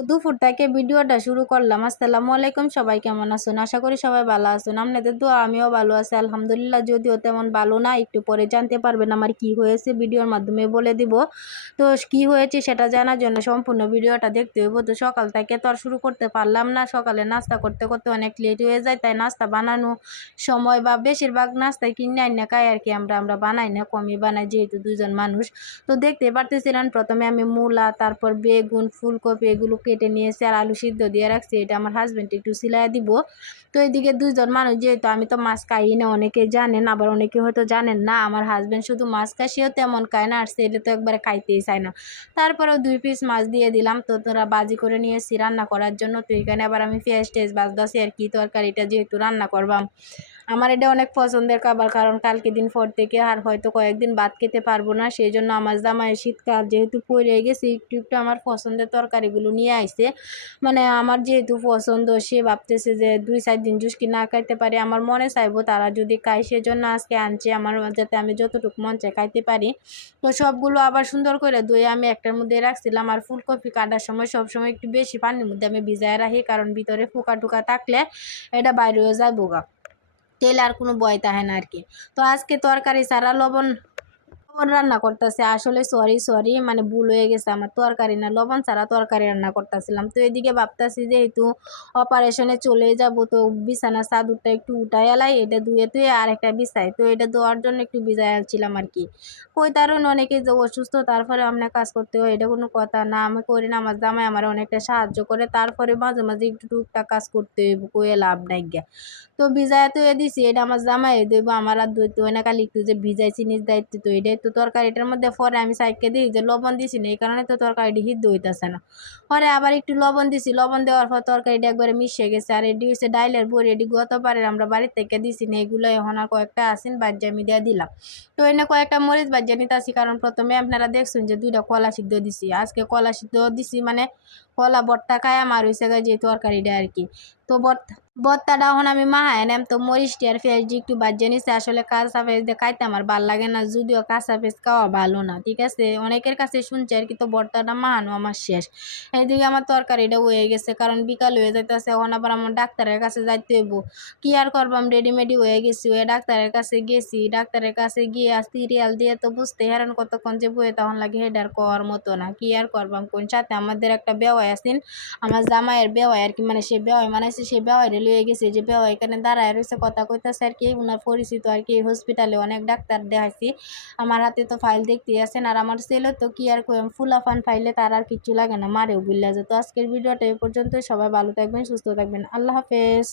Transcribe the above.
তো দুপুর থেকে ভিডিওটা শুরু করলাম। আসসালামু আলাইকুম, সবাই কেমন আছেন? আশা করি সবাই ভালো আছেন। আপনাদের তো আমিও ভালো আছি, আলহামদুলিল্লাহ। যদিও তেমন ভালো না, একটু পরে জানতে পারবেন আমার কি হয়েছে ভিডিওর মাধ্যমে বলে দিব। তো কি হয়েছে সেটা জানার জন্য সম্পূর্ণ ভিডিওটা দেখতে হইব। তো সকাল থেকে তো আর শুরু করতে পারলাম না। সকালে নাস্তা করতে করতে অনেক লেট হয়ে যায়, তাই নাস্তা বানানো সময় বা বেশিরভাগ নাস্তায় কিনে আনি না খাই আর কি। আমরা আমরা বানাই না, কমই বানাই যেহেতু দুজন মানুষ। তো দেখতে পারতেছিলেন প্রথমে আমি মূলা, তারপর বেগুন, ফুলকপি এগুলো কেটে নিয়েছি আর আলু সিদ্ধ দিয়ে রাখছি, এটা আমার হাজব্যান্ড একটু সিলাই দিব। তো এদিকে দুজন মানুষ, যেহেতু আমি তো মাছ খাই না অনেকে জানেন, আবার অনেকে হয়তো জানেন না, আমার হাজব্যান্ড শুধু মাছ খায়, সেও তেমন খায় না, আর ছেলে তো একবারে খাইতেই চায় না। তারপরেও দুই পিস মাছ দিয়ে দিলাম, তো তোরা বাজি করে নিয়েছি রান্না করার জন্য, তো এখানে আবার আমি পেঁয়াজ টেজ বাজদাছি আর কি তরকারিটা যেহেতু রান্না করবাম। আমার এটা অনেক পছন্দের খাবার, কারণ কালকে দিন পর থেকে আর হয়তো কয়েকদিন ভাত খেতে পারব না সেই জন্য আমার জামাই শীতকাল যেহেতু পড়ে গেছে, একটু একটু আমার পছন্দের তরকারিগুলো নিয়ে আইছে। মানে আমার যেহেতু পছন্দ, সে ভাবতেছে যে দুই চার দিন জুস কি না খাইতে পারে। আমার মনে চাইব তারা যদি খায়, সেজন্য আজকে আনছে। আমার যাতে আমি যতটুকু চাই খাইতে পারি। তো সবগুলো আবার সুন্দর করে ধুয়ে আমি একটার মধ্যে রাখছিলাম। আর ফুলকপি কাটার সময় সবসময় একটু বেশি পানির মধ্যে আমি ভিজায় রাখি, কারণ ভিতরে ফুকা টুকা থাকলে এটা বাইরেও যাব গা। তেল আর কোনো বয় থাকে না আর কি তো আজকে তরকারি লবণ লবণ রান্না করতেছে। আসলে সরি সরি মানে ভুল হয়ে গেছে আমার তরকারি না, লবণ ছাড়া তরকারি রান্না করতেছিলাম। তো এদিকে ভাবতেছি যেহেতু অপারেশনে চলে যাব, তো বিছানা চাদরটা একটু উঠাই এলাই এটা ধুয়ে ধুয়ে আর একটা বিছাই। তো এটা দেওয়ার জন্য একটু ভিজাই আনছিলাম আর কি। কই তারণ অনেকে যে অসুস্থ তারপরে আপনার কাজ করতে হয়, এটা কোনো কথা না। আমি করি না আমার জামাই আমার অনেকটা সাহায্য করে, তারপরে মাঝে মাঝে একটু টুকটাক কাজ করতে হইব কয়ে লাভ নাই গিয়া। তো ভিজাই তো এ দিছি, এটা আমার জামাই দেব আমার আর দইতে হয় না, খালি একটু যে ভিজাইছি নিজ দায়িত্ব, তো এটাই তো তরকারিটার মধ্যে পরে আমি সাইডকে দিই, যে লবণ দিছি না, এই কারণে তো তরকারিটি হিদ্ধ হইতেছে না। পরে আবার একটু লবণ দিছি, লবণ দেওয়ার পর তরকারিটা একবারে মিশে গেছে, আর এটি হচ্ছে ডাইলের বড়ি, এটি গতবারের আমরা বাড়ির থেকে দিছি না এগুলো এখন আর কয়েকটা আসেন বাজ্যা আমি দিয়ে দিলাম। তো এনে কয়েকটা মরিচ বাজ্যা নিতে আসি কারণ প্রথমে আপনারা দেখছেন যে দুইটা কলা সিদ্ধ দিছি, আজকে কলা সিদ্ধ দিছি মানে কলা বট্টা খায় আমার হয়েছে যে তরকারিটা আর কি। তো বর্তা বর্তাটা এখন আমি মাহায় নেম, তো মরিচটি আর দিয়ে একটু বাজ্যে নিছে। আসলে কাঁচা পেঁয়াজ দিয়ে খাইতে আমার ভালো লাগে না, যদিও কাঁচা পেঁয়াজ খাওয়া ভালো না, ঠিক আছে? অনেকের কাছে শুনছি আর কি, তো বর্তাটা মাহানো আমার শেষ। এইদিকে আমার তরকারিটা হয়ে গেছে, কারণ বিকাল হয়ে যাইতেছে, এখন আবার আমার ডাক্তারের কাছে যাইতে হইব। কি আর করবাম রেডিমেডি হয়ে গেছি, ওই ডাক্তারের কাছে গেছি। ডাক্তারের কাছে গিয়ে আর সিরিয়াল দিয়ে তো বুঝতে হেরান কতক্ষণ যে বয়ে তখন লাগে হেডার কর মতো না। কি আর করবাম কোন সাথে আমাদের একটা বেওয়াই আছেন, আমার জামাইয়ের বেওয়াই আর কি মানে সে বেওয়াই মানাইছে সে বেওয়াইরে লয়ে গেছে, যে বেওয়াই এখানে দাঁড়ায় রয়েছে কথা কইতাছে আর কি। উনার পরিচিত আর কি হসপিটালে অনেক ডাক্তার দেখাইছি। আমার হাতে তো ফাইল দেখতেই আছেন, আর আমার ছেলে তো কি আর কইম, ফুলাফান ফাইলে তার আর কিচ্ছু লাগে না, মারেও বুঝলা যে তো আজকের ভিডিওটা এই পর্যন্ত সবাই ভালো থাকবেন, সুস্থ থাকবেন। আল্লাহ হাফেজ।